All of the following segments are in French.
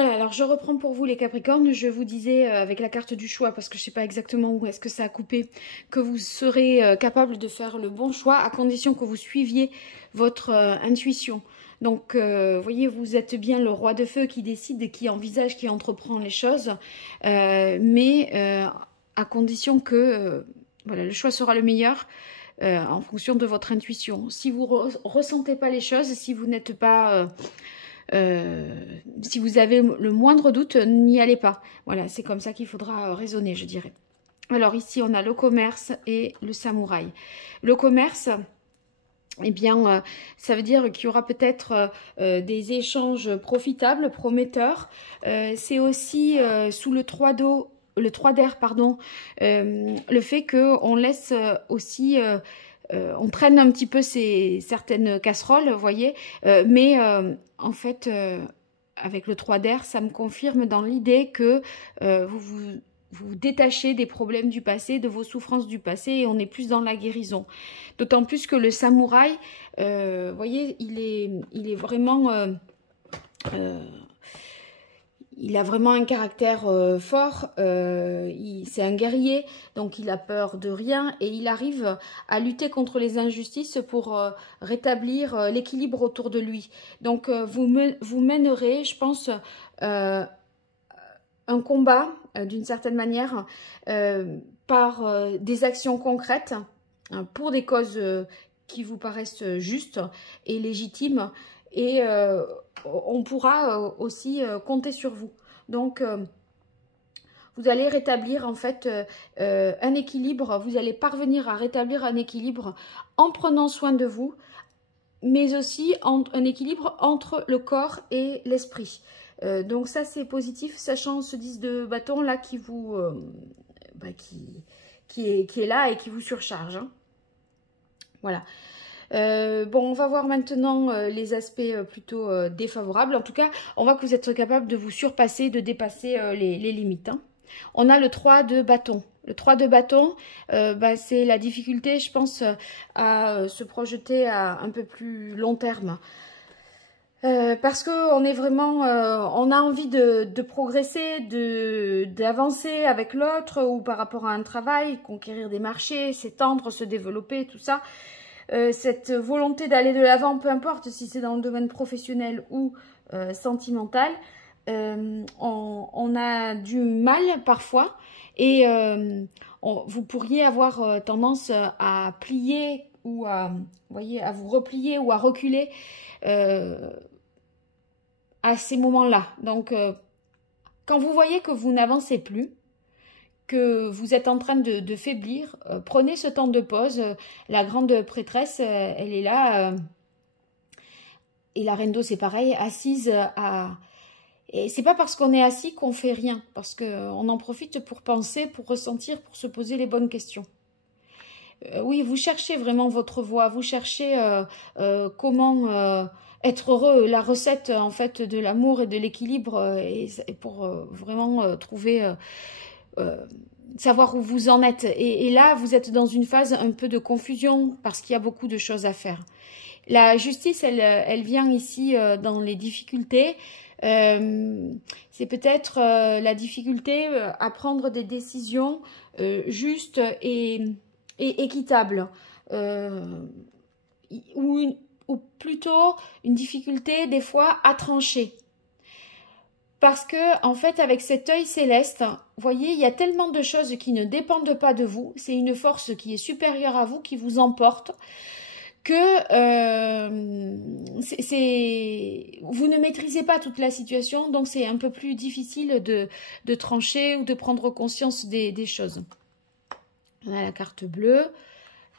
Voilà, alors je reprends pour vous les Capricornes. Je vous disais avec la carte du choix, parce que je ne sais pas exactement où est-ce que ça a coupé, que vous serez capable de faire le bon choix à condition que vous suiviez votre intuition. Donc, vous voyez, vous êtes bien le roi de feu qui décide, qui envisage, qui entreprend les choses, mais à condition que voilà, le choix sera le meilleur en fonction de votre intuition. Si vous ne ressentez pas les choses, si vous n'êtes pas... si vous avez le moindre doute, n'y allez pas. Voilà, c'est comme ça qu'il faudra raisonner, je dirais. Alors ici, on a le commerce et le samouraï. Le commerce, eh bien, ça veut dire qu'il y aura peut-être des échanges profitables, prometteurs. C'est aussi sous le 3 d'eau, le 3 d'air, pardon, le fait qu'on laisse aussi... on traîne un petit peu certaines casseroles, vous voyez, mais en fait, avec le 3 d'air, ça me confirme dans l'idée que vous détachez des problèmes du passé, de vos souffrances du passé, et on est plus dans la guérison. D'autant plus que le samouraï, vous voyez, il est vraiment... il a vraiment un caractère fort, c'est un guerrier, donc il a peur de rien et il arrive à lutter contre les injustices pour rétablir l'équilibre autour de lui. Donc vous mènerez, je pense, un combat d'une certaine manière par des actions concrètes pour des causes qui vous paraissent justes et légitimes, et on pourra aussi compter sur vous. Donc, vous allez rétablir en fait un équilibre, vous allez parvenir à rétablir un équilibre en prenant soin de vous, mais aussi un équilibre entre le corps et l'esprit. Donc ça c'est positif, sachant ce 10 de bâton là qui vous qui est là et qui vous surcharge, hein. Voilà. Bon, on va voir maintenant les aspects plutôt défavorables. En tout cas, on voit que vous êtes capable de vous surpasser, de dépasser les limites, hein. On a le 3 de bâton. Le 3 de bâton, c'est la difficulté, je pense, à se projeter à un peu plus long terme. Parce qu'on est vraiment, on a envie de progresser, d'avancer avec l'autre ou par rapport à un travail, conquérir des marchés, s'étendre, se développer, tout ça. Cette volonté d'aller de l'avant, peu importe si c'est dans le domaine professionnel ou sentimental, on a du mal parfois et vous pourriez avoir tendance à plier ou à, vous voyez, à vous replier ou à reculer à ces moments-là. Donc, quand vous voyez que vous n'avancez plus, que vous êtes en train de faiblir, prenez ce temps de pause. La grande prêtresse, elle est là, et la reine d'eau, c'est pareil, assise à... Et c'est pas parce qu'on est assis qu'on fait rien, parce qu'on en profite pour penser, pour ressentir, pour se poser les bonnes questions. Oui, vous cherchez vraiment votre voie, vous cherchez comment être heureux, la recette en fait de l'amour et de l'équilibre, et pour vraiment trouver... savoir où vous en êtes. Et là, vous êtes dans une phase un peu de confusion parce qu'il y a beaucoup de choses à faire. La justice, elle vient ici dans les difficultés. C'est peut-être la difficulté à prendre des décisions justes et équitables. Ou plutôt une difficulté des fois à trancher. Parce que, en fait, avec cet œil céleste, vous voyez, il y a tellement de choses qui ne dépendent pas de vous. C'est une force qui est supérieure à vous, qui vous emporte, que vous ne maîtrisez pas toute la situation. Donc, c'est un peu plus difficile de trancher ou de prendre conscience des choses. On a la carte bleue,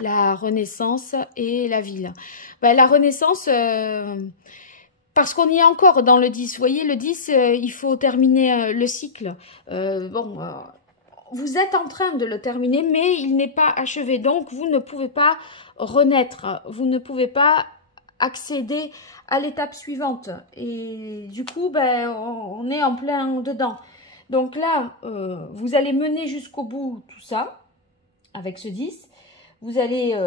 la Renaissance et la ville. La Renaissance... parce qu'on y est encore dans le 10. Vous voyez, le 10, il faut terminer le cycle. Vous êtes en train de le terminer, mais il n'est pas achevé. Donc, vous ne pouvez pas renaître. Vous ne pouvez pas accéder à l'étape suivante. Et du coup, on est en plein dedans. Donc là, vous allez mener jusqu'au bout tout ça, avec ce 10. vous allez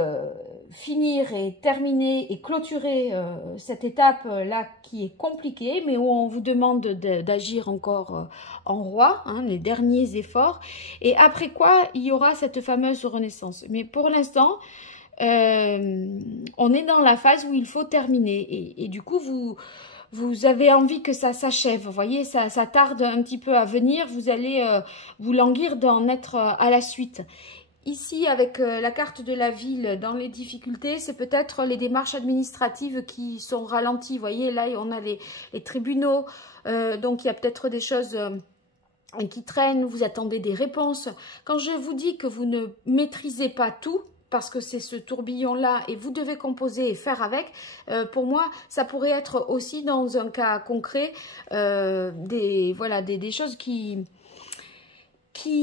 finir et terminer et clôturer cette étape-là qui est compliquée, mais où on vous demande d'agir encore en roi, hein, les derniers efforts. Et après quoi, il y aura cette fameuse renaissance. Mais pour l'instant, on est dans la phase où il faut terminer. Et du coup, vous avez envie que ça s'achève. Vous voyez, ça tarde un petit peu à venir. Vous allez vous languir d'en être à la suite. Ici, avec la carte de la ville dans les difficultés, c'est peut-être les démarches administratives qui sont ralenties. Vous voyez, là, on a les tribunaux. Donc, il y a peut-être des choses qui traînent. Vous attendez des réponses. Quand je vous dis que vous ne maîtrisez pas tout, parce que c'est ce tourbillon-là et vous devez composer et faire avec, pour moi, ça pourrait être aussi dans un cas concret des choses qui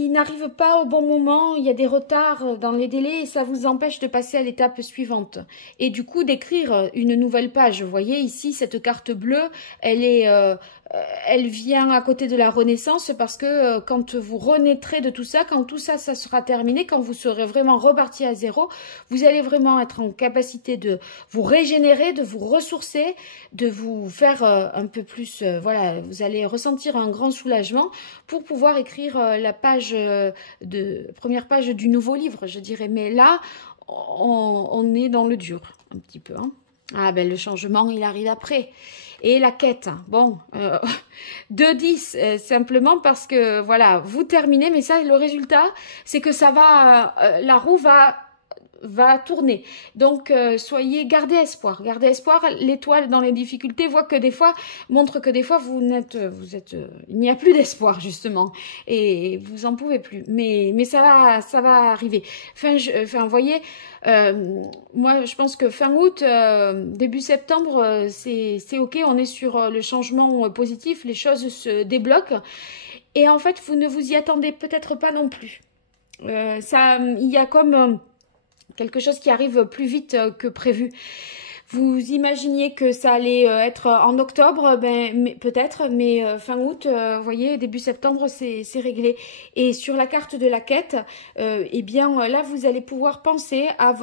n'arrivent pas au bon moment, il y a des retards dans les délais et ça vous empêche de passer à l'étape suivante. Et du coup, d'écrire une nouvelle page. Vous voyez ici, cette carte bleue, elle vient à côté de la renaissance parce que quand vous renaîtrez de tout ça, quand tout ça, ça sera terminé, quand vous serez vraiment reparti à zéro, vous allez vraiment être en capacité de vous régénérer, de vous ressourcer, de vous faire un peu plus, voilà, vous allez ressentir un grand soulagement pour pouvoir écrire la première page du nouveau livre, je dirais. Mais là, on est dans le dur, un petit peu. Hein. Ah ben le changement, il arrive après. Et la quête, bon, 2-10, simplement parce que, voilà, vous terminez, mais ça, le résultat, c'est que ça va, la roue va tourner. Donc, gardez espoir. Gardez espoir. L'étoile dans les difficultés montre que des fois, il n'y a plus d'espoir, justement. Et vous en pouvez plus. Mais ça va arriver. Vous voyez, moi, je pense que fin août, début septembre, c'est OK. On est sur le changement positif. Les choses se débloquent. Et en fait, vous ne vous y attendez peut-être pas non plus. Il y a comme quelque chose qui arrive plus vite que prévu. Vous imaginiez que ça allait être en octobre, peut-être, mais fin août, vous voyez, début septembre, c'est réglé. Et sur la carte de la quête, eh bien là, vous allez pouvoir penser à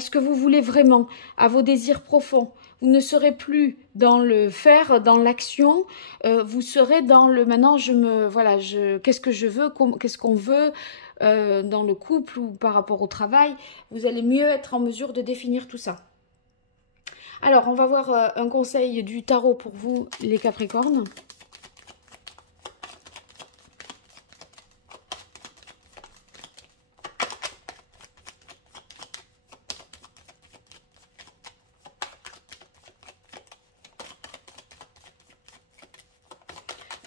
ce que vous voulez vraiment, à vos désirs profonds. Vous ne serez plus dans le faire, dans l'action. Vous serez dans le maintenant. Qu'est-ce que je veux, qu'est-ce qu'on veut. Dans le couple ou par rapport au travail, vous allez mieux être en mesure de définir tout ça. Alors, on va voir un conseil du tarot pour vous, les Capricornes.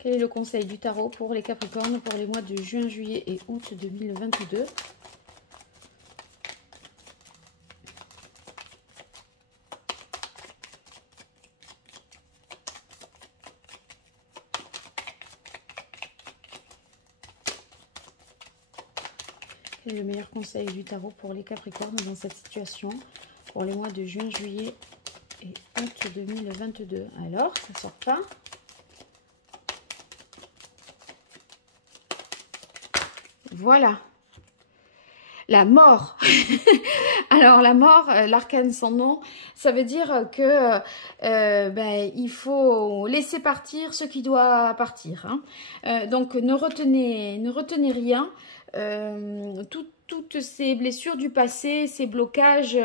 Quel est le conseil du tarot pour les Capricornes pour les mois de juin, juillet et août 2022 ? Quel est le meilleur conseil du tarot pour les Capricornes dans cette situation pour les mois de juin, juillet et août 2022 ? Alors, ça sort pas. Voilà, la mort. Alors la mort, l'arcane sans nom, ça veut dire que il faut laisser partir ce qui doit partir. Hein. Donc ne retenez rien. Toutes ces blessures du passé, ces blocages,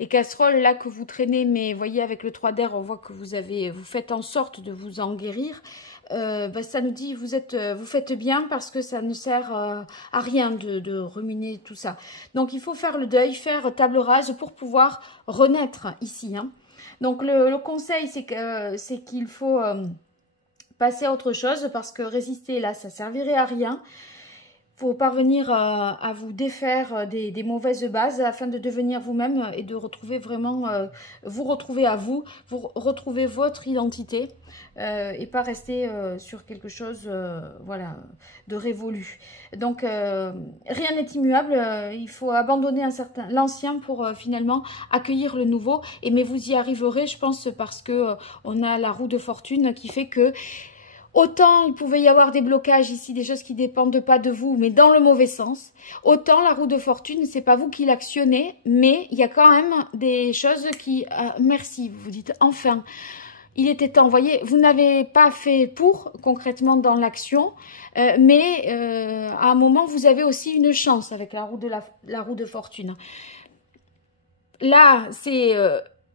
les casseroles là que vous traînez, mais voyez avec le 3 d'air, on voit que vous faites en sorte de vous en guérir. Ça nous dit vous faites bien parce que ça ne sert à rien de ruminer tout ça. Donc il faut faire le deuil, faire table rase pour pouvoir renaître ici. Hein. Donc le conseil c'est qu'il faut passer à autre chose parce que résister là ça servirait à rien. Il faut parvenir à vous défaire des mauvaises bases afin de devenir vous-même et de retrouver vraiment, vous retrouver à vous retrouver votre identité et pas rester sur quelque chose de révolu. Donc rien n'est immuable, il faut abandonner l'ancien pour finalement accueillir le nouveau. Mais vous y arriverez, je pense, parce que on a la roue de fortune qui fait que Autant il pouvait y avoir des blocages ici, des choses qui ne dépendent pas de vous, mais dans le mauvais sens. Autant la roue de fortune, c'est pas vous qui l'actionnez, mais il y a quand même des choses qui... merci, vous vous dites enfin, il était temps. Vous voyez, vous n'avez pas fait pour, concrètement, dans l'action, mais à un moment, vous avez aussi une chance avec la roue de fortune. Là, c'est...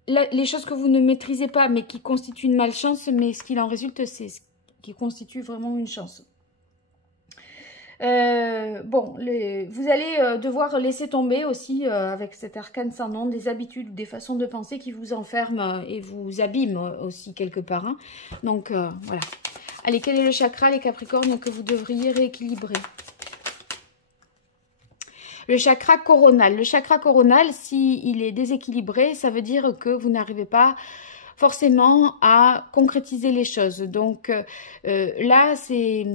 les choses que vous ne maîtrisez pas, mais qui constituent une malchance, mais ce qu'il en résulte, c'est ce qui constitue vraiment une chance. Bon, vous allez devoir laisser tomber aussi, avec cet arcane sans nom, des habitudes, des façons de penser qui vous enferment et vous abîment aussi quelque part. Hein. Donc, voilà. Allez, quel est le chakra, les Capricornes, que vous devriez rééquilibrer? Le chakra coronal. Le chakra coronal, s'il est déséquilibré, ça veut dire que vous n'arrivez pas forcément à concrétiser les choses. Donc là, c'est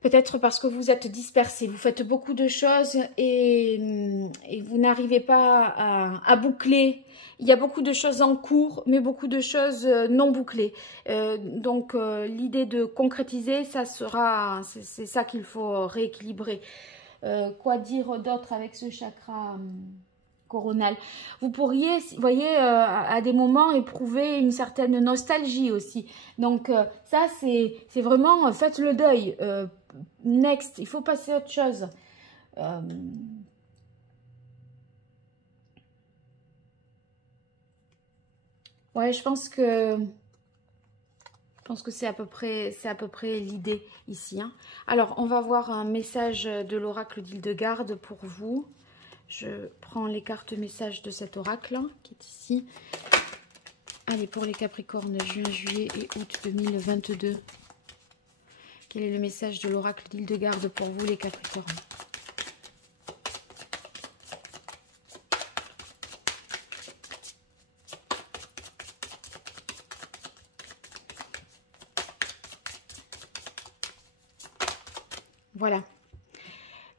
peut-être parce que vous êtes dispersé. Vous faites beaucoup de choses et vous n'arrivez pas à boucler. Il y a beaucoup de choses en cours, mais beaucoup de choses non bouclées. Donc l'idée de concrétiser, c'est ça qu'il faut rééquilibrer. Quoi dire d'autre avec ce chakra coronal? Vous pourriez, vous voyez, à des moments éprouver une certaine nostalgie aussi. Donc ça, c'est vraiment, faites le deuil. Next, il faut passer à autre chose. Ouais, je pense que c'est à peu près l'idée ici. Hein. Alors, on va voir un message de l'oracle d'Hildegarde pour vous. Je prends les cartes messages de cet oracle qui est ici. Allez, pour les Capricornes, juin, juillet et août 2022. Quel est le message de l'oracle d'Hildegarde pour vous, les Capricornes? Voilà.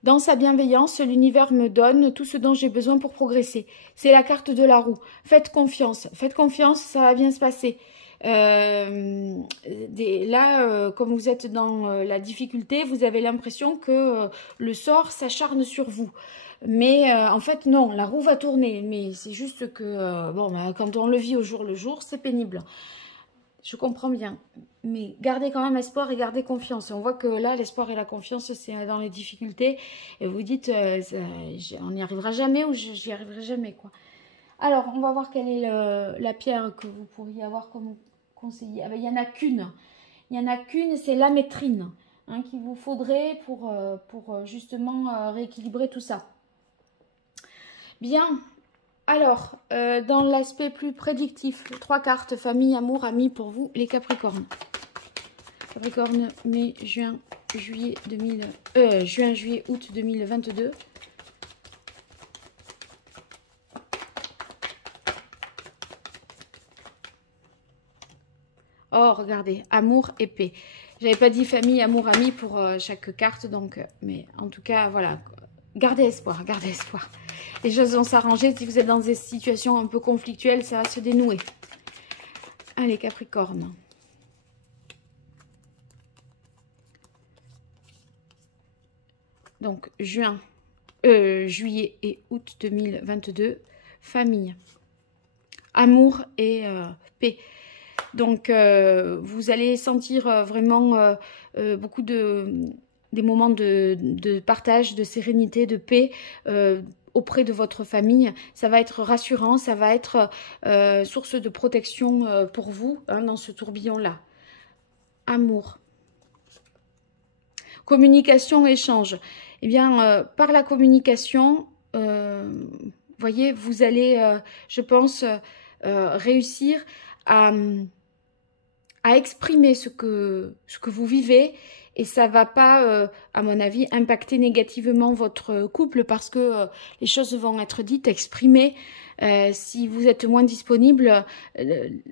Dans sa bienveillance, l'univers me donne tout ce dont j'ai besoin pour progresser. C'est la carte de la roue. Faites confiance, ça va bien se passer. Là, comme vous êtes dans la difficulté, vous avez l'impression que le sort s'acharne sur vous. Mais en fait, non, la roue va tourner. Mais c'est juste que, bon, bah, quand on le vit au jour le jour, c'est pénible. Je comprends bien. Mais gardez quand même espoir et gardez confiance. On voit que là, l'espoir et la confiance, c'est dans les difficultés. Et vous dites, on n'y arrivera jamais ou j'y arriverai jamais, quoi. Alors, on va voir quelle est la pierre que vous pourriez avoir comme conseiller. Ah ben, il n'y en a qu'une. Il n'y en a qu'une, c'est l'amétrine, hein, qu'il vous faudrait pour justement rééquilibrer tout ça. Bien. Alors, dans l'aspect plus prédictif, 3 cartes, famille, amour, amis pour vous, les Capricornes. Capricorne, mai, juin, juillet, août 2022. Oh, regardez, amour, épée. J'avais pas dit famille, amour, amis pour chaque carte, donc, mais en tout cas, voilà. Gardez espoir, gardez espoir. Les choses vont s'arranger. Si vous êtes dans des situations un peu conflictuelles, ça va se dénouer. Allez, Capricorne. Donc, juillet et août 2022. Famille, amour et paix. Donc, vous allez sentir vraiment beaucoup des moments de partage, de sérénité, de paix auprès de votre famille. Ça va être rassurant, ça va être source de protection pour vous, hein, dans ce tourbillon-là. Amour. Communication, échange. Eh bien, par la communication, voyez, vous allez, je pense, réussir à exprimer ce que vous vivez, et ça va pas, à mon avis, impacter négativement votre couple, parce que les choses vont être dites, exprimées. Si vous êtes moins disponible,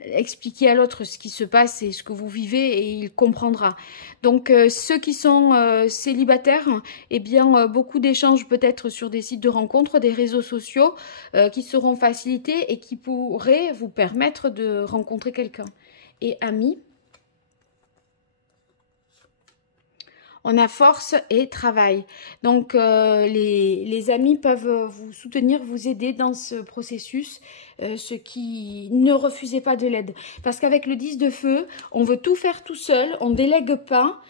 expliquez à l'autre ce qui se passe et ce que vous vivez, et il comprendra. Donc ceux qui sont célibataires, eh bien beaucoup d'échanges peut-être sur des sites de rencontres, des réseaux sociaux qui seront facilités et qui pourraient vous permettre de rencontrer quelqu'un. Et amis, on a force et travail. Donc les amis peuvent vous soutenir, vous aider dans ce processus, ce qui ne refusez pas de l'aide. Parce qu'avec le 10 de feu, on veut tout faire tout seul, on délègue pas.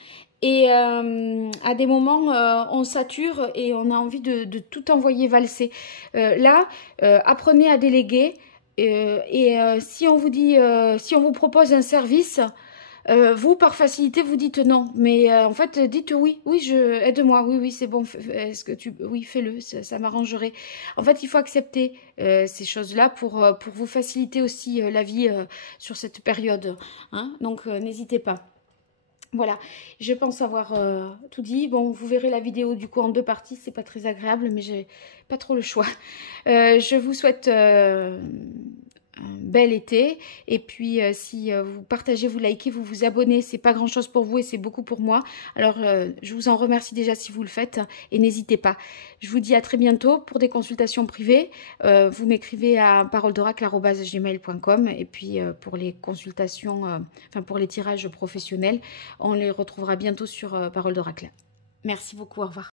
Et à des moments, on sature et on a envie de tout envoyer valser. Là, apprenez à déléguer. Si on vous dit, si on vous propose un service, vous, par facilité, vous dites non. Mais en fait, dites oui, aide-moi, oui, c'est bon. Est-ce que oui, fais-le, ça m'arrangerait. En fait, il faut accepter ces choses-là pour vous faciliter aussi la vie sur cette période. Hein. Donc, n'hésitez pas. Voilà, je pense avoir tout dit. Bon, vous verrez la vidéo du coup en 2 parties, c'est pas très agréable, mais j'ai pas trop le choix. Je vous souhaite un bel été. Et puis, si vous partagez, vous likez, vous vous abonnez, c'est pas grand chose pour vous et c'est beaucoup pour moi. Alors, je vous en remercie déjà si vous le faites et n'hésitez pas. Je vous dis à très bientôt pour des consultations privées. Vous m'écrivez à paroledoracle@gmail.com et puis pour les consultations, enfin pour les tirages professionnels, on les retrouvera bientôt sur Parole d'Oracle. Merci beaucoup, au revoir.